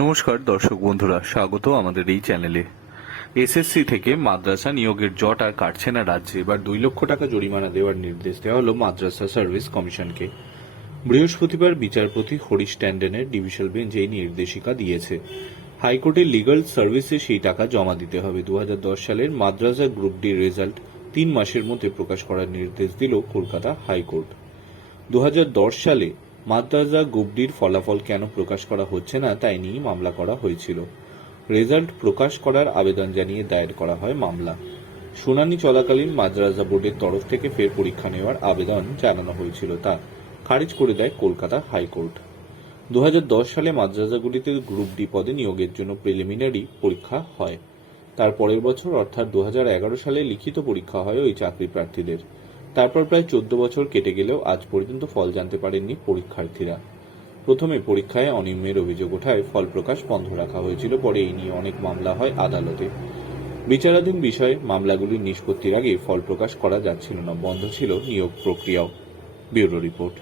নমস্কার দর্শক বন্ধুরা, স্বাগত আমাদের এই চ্যানেলে। এসএসসি থেকে মাদ্রাসা নিয়োগের জট আর কাটছে না রাজ্যে। এবার দুই লক্ষ টাকা জরিমানা দেওয়ার নির্দেশ দেওয়া হলো মাদ্রাসা সার্ভিস কমিশনকে। বৃহস্পতিবার বিচারপতি হরিশ ট্যান্ডনের ডিভিশন বেঞ্চ এই নির্দেশিকা দিয়েছে। হাইকোর্টের লিগাল সার্ভিসে সেই টাকা জমা দিতে হবে। দু হাজার দশ সালের মাদ্রাসা গ্রুপ ডি রেজাল্ট তিন মাসের মধ্যে প্রকাশ করার নির্দেশ দিল কলকাতা হাইকোর্ট। দু হাজার দশ সালে মাদ্রাজা গুবডির ফলাফল কেন প্রকাশ করা হচ্ছে না তাই নিয়ে মামলা করা হয়েছিল। রেজাল্ট প্রকাশ করার আবেদন জানিয়ে দায়ের করা হয় মামলা। শুনানি চলাকালীন মাদ্রাজা বোর্ডের তরফ থেকে ফের পরীক্ষা নেওয়ার আবেদন জানানো হয়েছিল তা খারিজ করে দেয় কলকাতা হাইকোর্ট। দু হাজার দশ সালে মাদ্রাসাগুলিতে গ্রুপ ডি পদে নিয়োগের জন্য প্রিলিমিনারি পরীক্ষা হয়। তার পরের বছর, অর্থাৎ দু হাজার এগারো সালে লিখিত পরীক্ষা হয় ওই চাকরি প্রার্থীদের। তারপর প্রায় চোদ্দ বছর কেটে গেলেও আজ পর্যন্ত ফল জানতে পারেননি পরীক্ষার্থীরা। প্রথমে পরীক্ষায় অনিয়মের অভিযোগ ওঠায় ফল প্রকাশ বন্ধ রাখা হয়েছিল, পরে এই নিয়ে অনেক মামলা হয় আদালতে। বিচারাধীন বিষয়ে মামলাগুলির নিষ্পত্তির আগে ফল প্রকাশ করা যাচ্ছিল না, বন্ধ ছিল নিয়োগ প্রক্রিয়াও। Bureau report.